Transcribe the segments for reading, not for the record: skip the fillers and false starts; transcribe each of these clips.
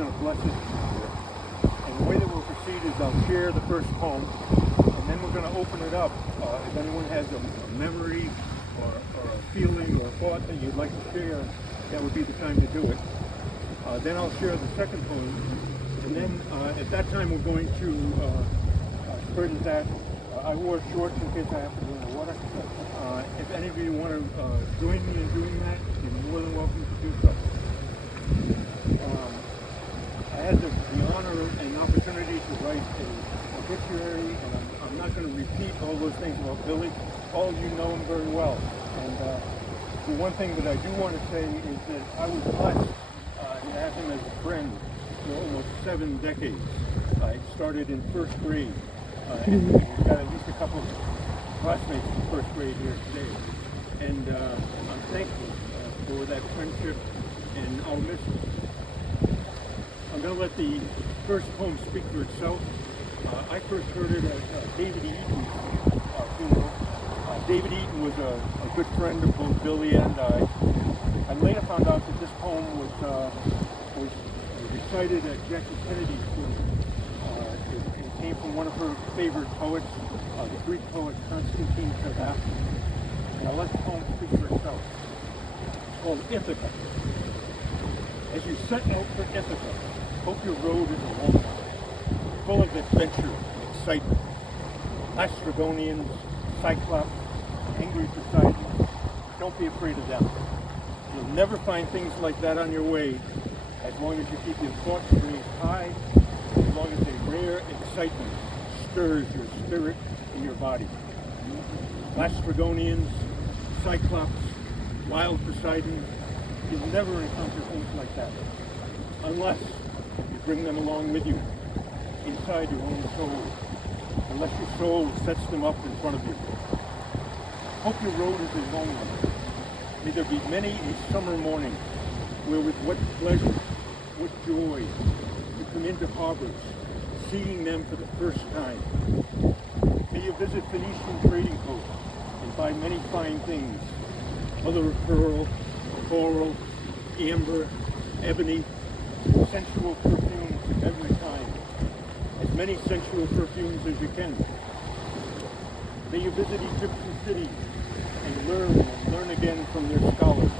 going to bless it. And the way that we'll proceed is I'll share the first poem, and then we're going to open it up. If anyone has a memory or a feeling or a thought that you'd like to share, that would be the time to do it. Then I'll share the second poem, and then at that time we're going to curtain that. I wore shorts in case I have to go in the water. If any of you want to join me in doing that, you're more than welcome to do so. I had the honor and opportunity to write a obituary, and I'm not going to repeat all those things about Billy. All of you know him very well. And the one thing that I do want to say is that I was blessed to have him as a friend for almost 7 decades. I started in first grade, and we've got at least a couple of classmates from first grade here today. And I'm thankful for that friendship, and I'll miss it. I'm going to let the first poem speak for itself. I first heard it at David Eaton's funeral. David Eaton was a good friend of both Billy and I. I later found out that this poem was recited at Jackie Kennedy's funeral. It came from one of her favorite poets, the Greek poet Constantine Therapy. And I'll let the poem speak for itself. It's called Ithaca. As you set out for Ithaca, hope your road is a long one, full of adventure and excitement. Lastrygonians, Cyclops, angry Poseidon, don't be afraid of them. You'll never find things like that on your way as long as you keep your thoughts raised high, as long as a rare excitement stirs your spirit in your body. Lastrygonians, Cyclops, wild Poseidon, you'll never encounter things like that unless you bring them along with you inside your own soul, unless your soul sets them up in front of you. Hope your road is a long one. May there be many a summer morning where with what pleasure, what joy you come into harbors, seeing them for the first time. May you visit Phoenician trading posts and buy many fine things, mother of pearl, coral, amber, ebony, sensual perfumes of every kind, as many sensual perfumes as you can. May you visit Egyptian cities and learn again from their scholars.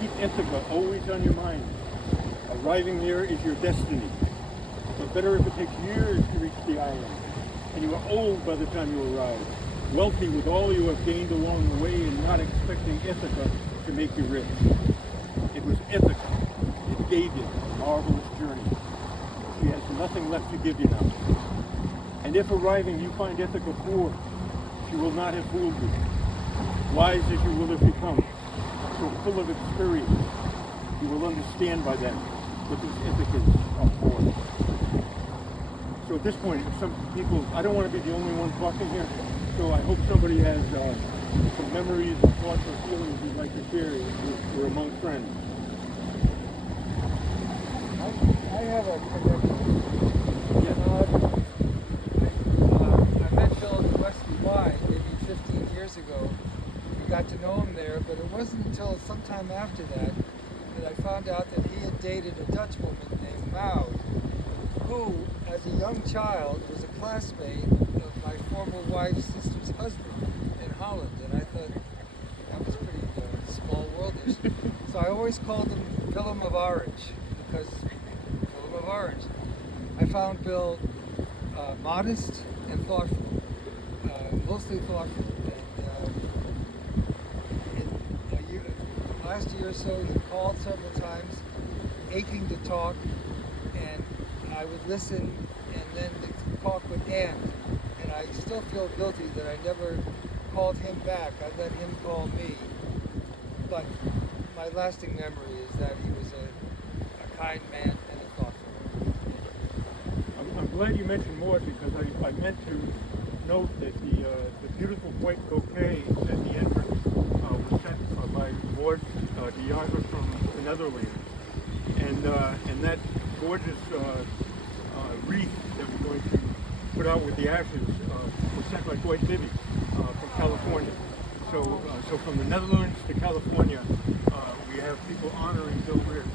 Keep Ithaca always on your mind. Arriving there is your destiny. But better if it takes years to reach the island, and you are old by the time you arrive, wealthy with all you have gained along the way and not expecting Ithaca to make you rich. It was Ithaca that gave you a marvelous journey. She has nothing left to give you now. And if arriving you find Ithaca poor, she will not have fooled you. Wise as you will have become, so full of experience, you will understand by then what these Ithacas are for. So at this point, some people, I don't want to be the only one talking here, so I hope somebody has some memories or thoughts or feelings you'd like to share. We're among friends. I have a connection. Yes. I met Bill at the Western Y maybe 15 years ago. We got to know him there, but it wasn't until sometime after that that I found out that he had dated a Dutch woman named Maud, who, as a young child, was a classmate of my former wife's sister's husband in Holland. And I thought that was pretty small worldish. So I always called him Willem of Orange, because Willem of Orange. I found Bill modest and thoughtful, mostly thoughtful. Last year or so, he called several times, aching to talk, and I would listen, and then the talk would end. And I still feel guilty that I never called him back. I let him call me. But my lasting memory is that he was a kind man and a thoughtful man. I'm glad you mentioned Maud, because I meant to note that the beautiful white bouquet at the entrance was sent by Maud de Jager from the Netherlands, and that gorgeous wreath that we're going to put out with the ashes was sent by Dwight Bibby from California. So from the Netherlands to California, we have people honoring Bill Reardon.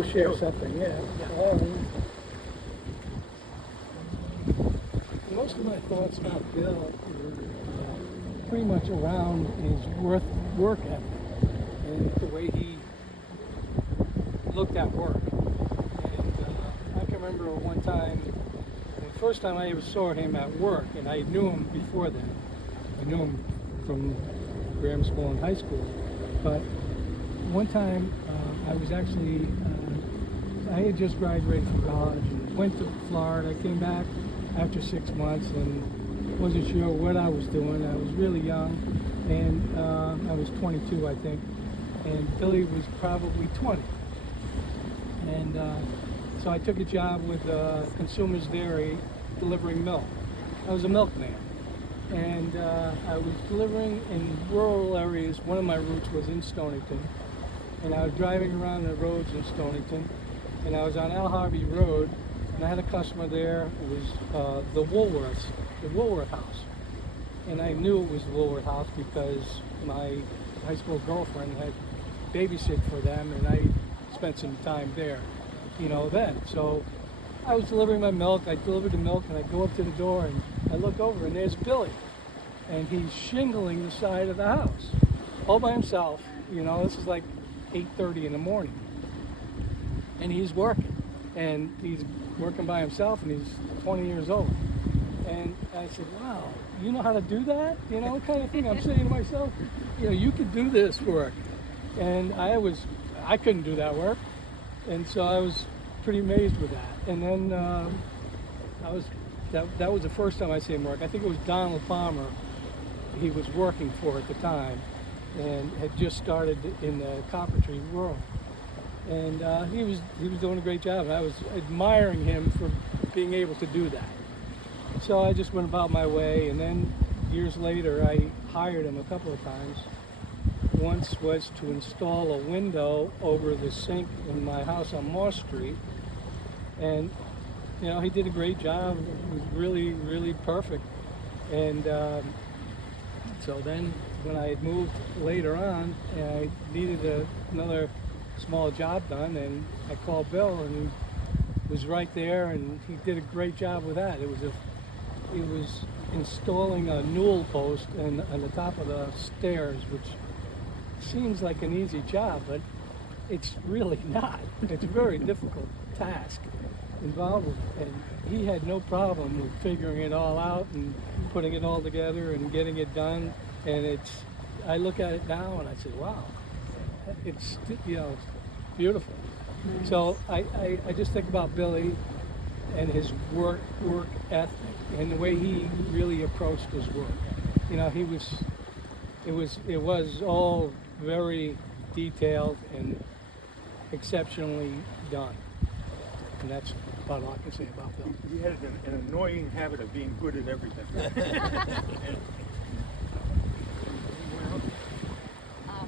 We'll share something, yeah. Most of my thoughts about Bill were pretty much around his work ethic and the way he looked at work. And I can remember one time, the first time I ever saw him at work, and I knew him before then. I knew him from grammar school and high school. But one time I was actually, I had just graduated from college and went to Florida. I came back after 6 months and wasn't sure what I was doing. I was really young, and I was 22, I think, and Billy was probably 20. And so I took a job with Consumers Dairy delivering milk. I was a milkman, and I was delivering in rural areas. One of my routes was in Stonington, and I was driving around the roads in Stonington, and I was on Al Harvey Road, and I had a customer there. It was the Woolworth house, and I knew it was the Woolworth house because my high school girlfriend had babysat for them, and I spent some time there, then. So I was delivering my milk. I delivered the milk, and I go up to the door, and I look over, and there's Billy, and he's shingling the side of the house all by himself. This is like 8:30 in the morning, and he's working, and he's working by himself, and he's 20 years old. And I said, wow, you know how to do that? What kind of thing? I'm saying to myself, you could do this work. And I couldn't do that work. And so I was pretty amazed with that. And then that was the first time I seen him work. I think it was Donald Palmer he was working for at the time, and had just started in the carpentry world. And he was doing a great job. I was admiring him for being able to do that. So I just went about my way, and then years later I hired him a couple of times. Once was to install a window over the sink in my house on Moore Street, and he did a great job. It was really, really perfect. And so then when I had moved later on, I needed another small job done, and I called Bill, and he was right there, and he did a great job with that. It was installing a newel post on the top of the stairs, which seems like an easy job, but it's really not. It's a very difficult task involved with it, and he had no problem with figuring it all out and putting it all together and getting it done. And I look at it now and I say, wow, it's beautiful. Nice. So I just think about Billy and his work ethic and the way he really approached his work. It was all very detailed and exceptionally done. And that's about all I can say about Bill. He had an annoying habit of being good at everything.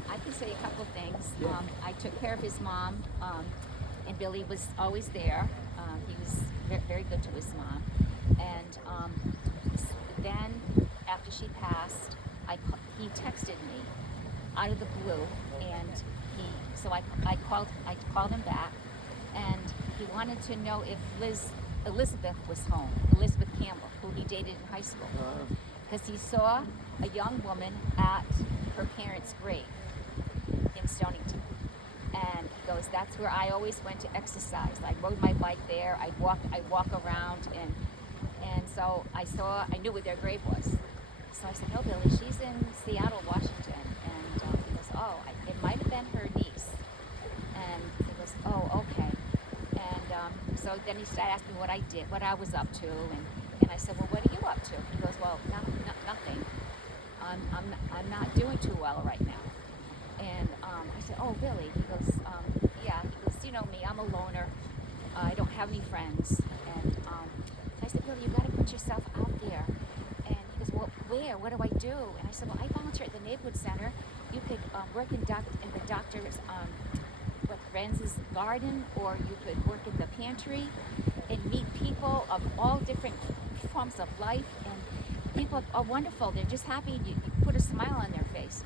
I can say a couple things. Yeah. I took care of his mom, and Billy was always there. He was very good to his mom. And then after she passed, he texted me out of the blue, and I called him back, and he wanted to know if Elizabeth was home, Elizabeth Campbell, who he dated in high school, because he saw a young woman at her parents' grave in Stonington. And he goes, that's where I always went to exercise. I rode my bike there. I'd walk around, and so I knew where their grave was. So I said, no, Billy, she's in Seattle, Washington. And he goes, oh, it might have been her niece. And he goes, oh, okay. And so then he started asking me what I did, what I was up to, and I said, well, what are you up to? He goes, well, nothing. I'm not doing too well right now. And I said, oh, Billy? He goes, yeah. He goes, you know me, I'm a loner. I don't have any friends. And I said, Billy, you got to put yourself out there. And he goes, well, where? What do I do? And I said, well, I volunteer at the neighborhood center. You could work in the doctor's Renz's garden, or you could work in the pantry and meet people of all different forms of life. And people are wonderful. They're just happy. You put a smile on their face.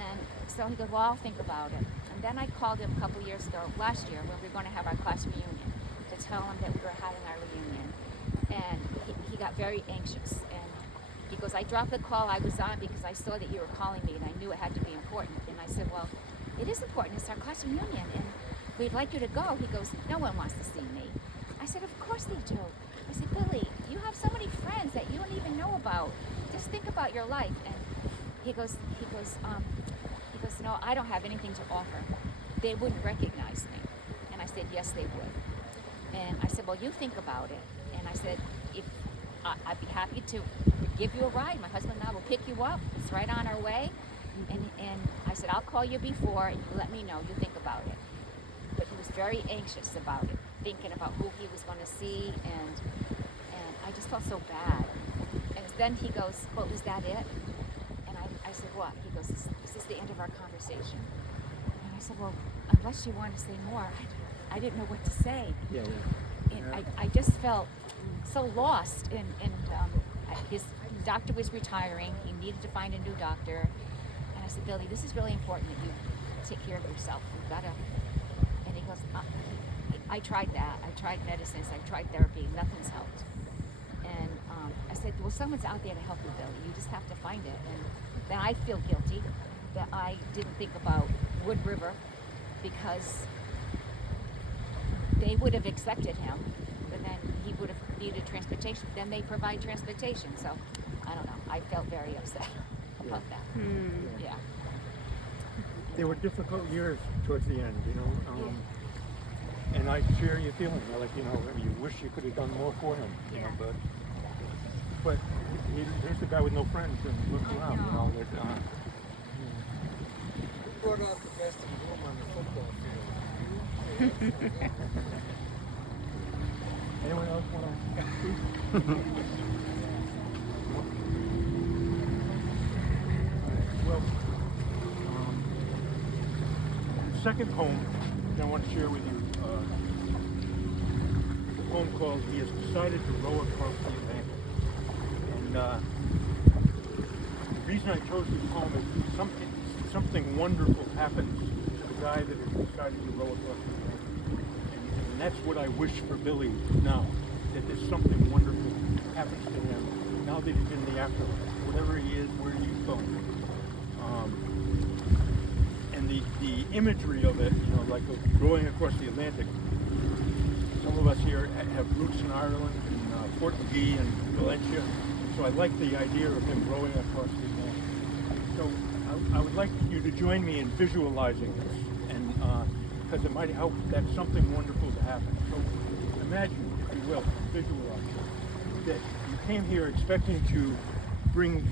And so he goes, well, I'll think about it. And then I called him a couple years ago, last year, when we were going to have our class reunion, to tell him that we were having our reunion. And he got very anxious. And he goes, I dropped the call I was on because I saw that you were calling me and I knew it had to be important. And I said, well, it is important. It's our class reunion and we'd like you to go. He goes, no one wants to see me. I said, of course they do. I said, Billy, you have so many friends that you don't even know about. Just think about your life. And he goes, no, I don't have anything to offer. They wouldn't recognize me. And I said, yes, they would. And I said, well, you think about it. And I said, if I'd be happy to give you a ride. My husband and I will pick you up. It's right on our way. And I said, I'll call you before and you let me know. You think about it. But he was very anxious about it, thinking about who he was going to see. And I just felt so bad. And then he goes, well, is that it? And I said, what? He goes, is this the end of our conversation? And I said, well, unless you want to say more, I didn't know what to say. Yeah. And I just felt so lost. And his doctor was retiring. He needed to find a new doctor. And I said, Billy, this is really important that you take care of yourself. You've got to. And he goes, I tried that. I tried medicines. I tried therapy. Nothing's helped. And I said, well, someone's out there to help you, Billy. You just have to find it. And then I feel guilty that I didn't think about Wood River because they would have accepted him, but then he would have needed transportation. Then they provide transportation. So I don't know. I felt very upset about that. Yeah. They were difficult years towards the end, you know. And I share your feelings. Like, you know, you wish you could have done more for him, you know. But here's the guy with no friends, and look around, you know. That, We brought out the best of him on the football field. anyone else want to speak? Well, the second poem that I want to share with you is a poem called He Has Decided to Row Across the Atlantic. And the reason I chose this poem is something wonderful happens to the guy that has decided to row across the Atlantic. And that's what I wish for Billy now, that there's something wonderful happens to him now that he's in the afterlife, whatever he is, where he's going. And the imagery of it, you know, like rowing across the Atlantic. Some of us here have roots in Ireland, in Port McGee and Valencia, so I like the idea of him rowing across the Atlantic. So I would like you to join me in visualizing this, and because it might help that something wonderful to happen. So imagine, if you will, visualize that you came here expecting to bring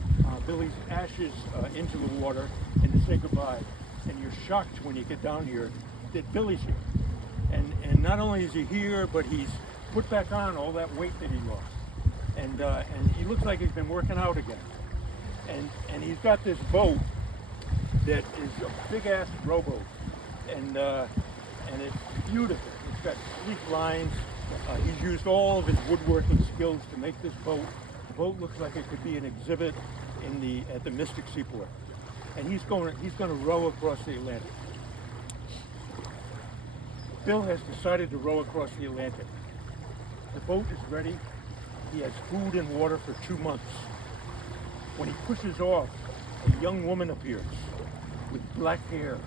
Billy's ashes into the water and to say goodbye, and you're shocked when you get down here that Billy's here. And not only is he here, but he's put back on all that weight that he lost. And he looks like he's been working out again. And he's got this boat that is a big-ass rowboat. And it's beautiful. It's got sleek lines. He's used all of his woodworking skills to make this boat. The boat looks like it could be an exhibit at the Mystic Seaport. And he's going to row across the Atlantic. Bill has decided to row across the Atlantic. The boat is ready. He has food and water for 2 months. When he pushes off, a young woman appears with black hair,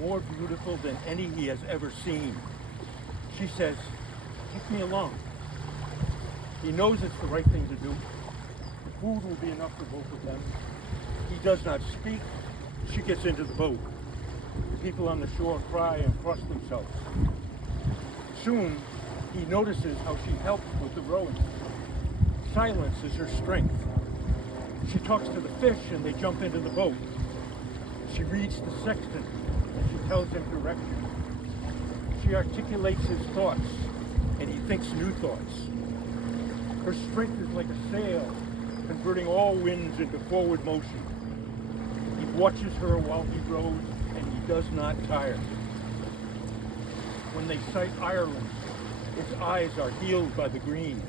more beautiful than any he has ever seen. She says, "Take me along." He knows it's the right thing to do. The food will be enough for both of them. He does not speak. She gets into the boat. The people on the shore cry and cross themselves. Soon, he notices how she helps with the rowing. Silence is her strength. She talks to the fish and they jump into the boat. She reads the sextant and she tells him direction. She articulates his thoughts and he thinks new thoughts. Her strength is like a sail, converting all winds into forward motion. He watches her while he rows and he does not tire. When they sight Ireland, his eyes are healed by the green.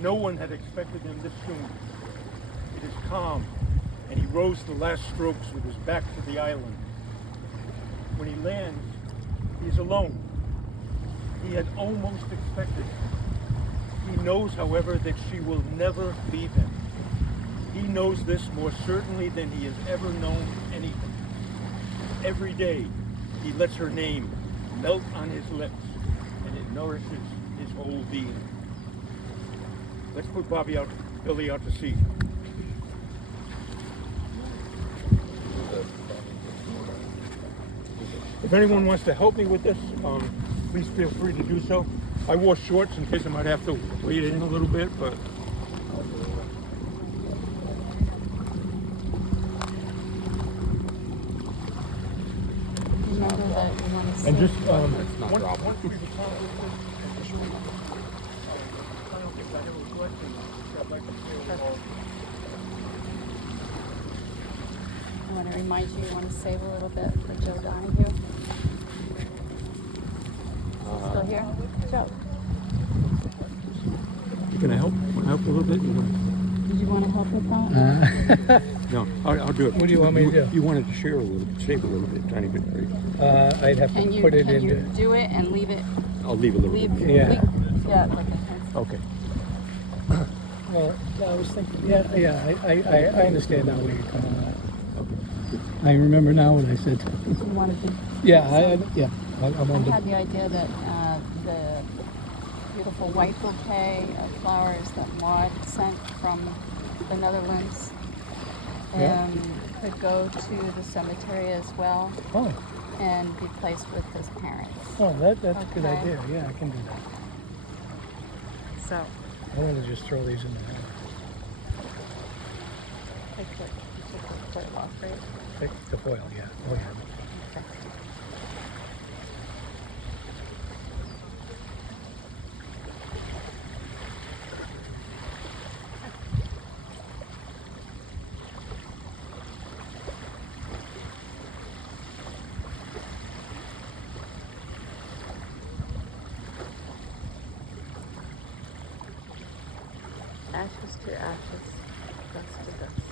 No one had expected him this soon. It is calm, and he rows the last strokes with his back to the island. When he lands, he's alone. He had almost expected it. He knows, however, that she will never leave him. He knows this more certainly than he has ever known anything. Every day, he lets her name melt on his lips, and it nourishes his whole being. Let's put Billy out to sea. If anyone wants to help me with this, please feel free to do so. I wore shorts in case I might have to wade in a little bit, but Remember that you want to and just not once dropping. we've accomplished this, final things I have a question I'd like to share with all. I want to remind you, you want to save a little bit for Joe Donahue. Still here? Joe, You gonna help? Want to help a little bit? did you want to help with that? No, I'll do it. What do you want me to do? You wanted to share a little, save a little bit, tiny bit, right? I'd have Can to you, put it can in. you do it and leave it? I'll leave a little Leave, bit. Yeah. yeah, like a pencil. Okay. Well, I was thinking, I understand now where you're coming from. I remember now when I said, You want to do? I'm I on the, had the idea that the beautiful white bouquet of flowers that Maud sent from the Netherlands Yeah. could go to the cemetery as well oh, and be placed with his parents. that's a good Okay. idea. Yeah, I can do that. So, I want to just throw these in there. take the foil off, right? Take the foil, yeah. Oh, yeah. Okay. Ashes to ashes, dust to dust.